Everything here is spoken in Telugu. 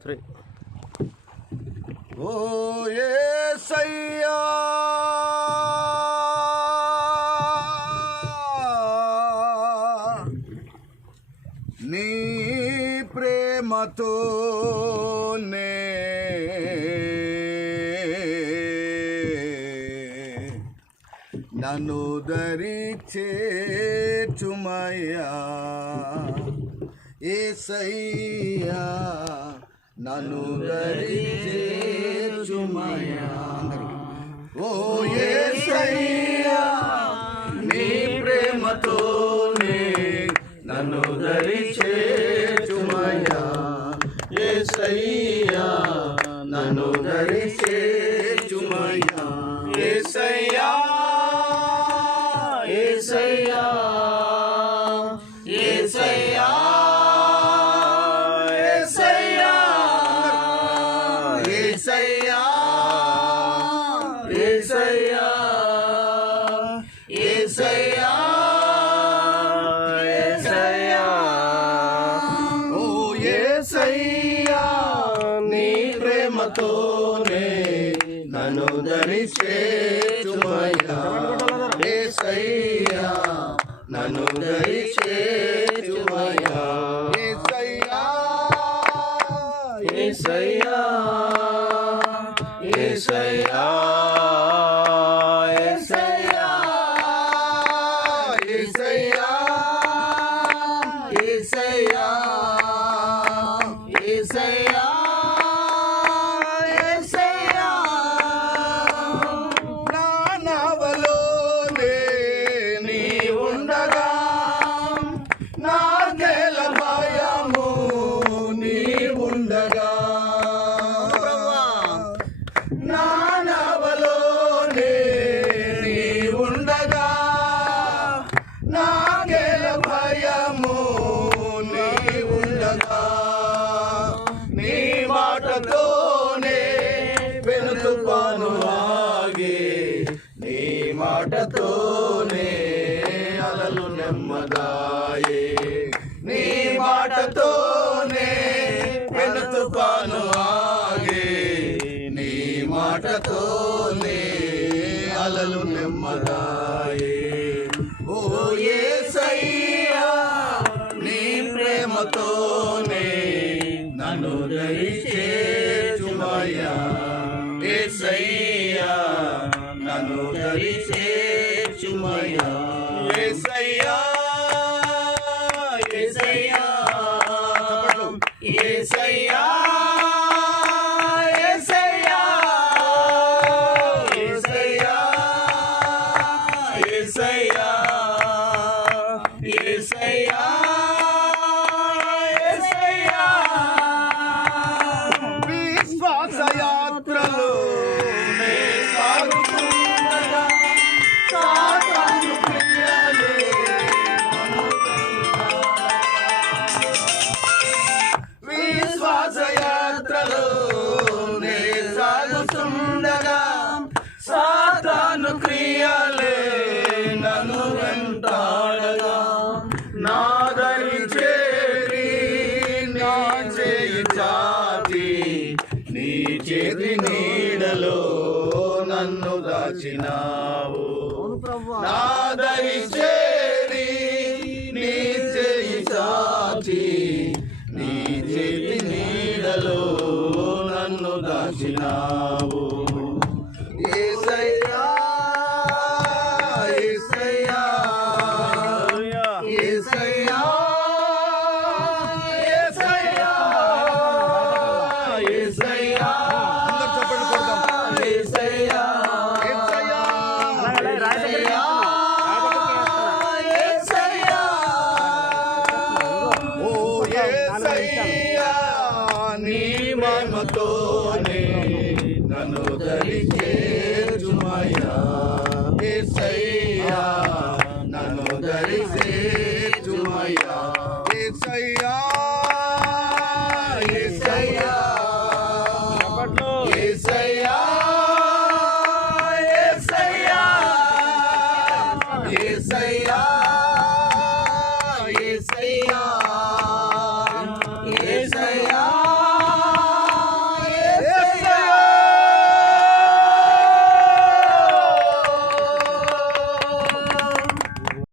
3 ఓ యేసయ్యా నీ ప్రేమతోనే నన్ను దరి చేర్చుమయ్యా యేసయ్యా నన్ను దరి చేర్చుమయ్యా ఓ యేసయ్యా నీ ప్రేమతోనే నన్ను దరి చేర్చుమయ్యా యేసయ్యా నన్ను దరి చేర్చుమయ్యా యేసయ్యా యేసయ్యా యేసయ్యా యేసయ్యా యేసయ్యా యేసయ్యా యేసయ్యా ఓ యేసయ్యా నీ ప్రేమతోనే నన్ను దరి చేర్చుమయ్యా యేసయ్యా నన్ను దరి చేర్చుమయ్యా యేసయ్యా యేసయ్యా యేసయ్యా యేసయ్యా యేసయ్యా యేసయ్యా యేసయ్యా యేసయ్యా నా నావలోనే నీ ఉండగా నాకేల భయము నీ ఉండగా నానవలోనే నీ ఉండగా నాకేల భయము నీ ఉండగా నీ మాటతోనే వెనుతుపాను ఆగే నీ మాటతోనే అలలు నెమ్మదాయే నీ మాటతోనే వెనుతుపాను ఆగే నీ మాటతోనే అలలు నెమ్మదాయే ఓ యేసయ్యా నీ ప్రేమతోనే నన్ను దరి చేర్చుమయ్యా యేసయ్యా నన్ను దరి చేర్చుమయ్యా యేసయ్యా యేసయ్యా యేసయ్యా యేసయ్యా యేసయ్యా యేసయ్యా విశ్వాస యాత్రలో నే సాగుతుండగా సాతాను క్రియలు విశ్వాస యాత్రలో నే సాగుతుండగా సాతాను క్రియలే నన్ను వెంటాడగా నా దరి చేరి నా చేయి చాచి నీ చేతి నీడలో నన్ను దాచినావు నా దరి చేరి నీ చేయి చాచి నీ చేతి నీడలో నన్ను దాచినావు యేసయ్యా యేసయ్యా యేసయ్యా యేసయ్యా యేసయ్యా అందరూ చప్పట్లు కొడదాం యేసయ్యా యేసయ్యా యేసయ్యా ఓ యేసయ్యా నీ మహిమతోనే నన్ను దరి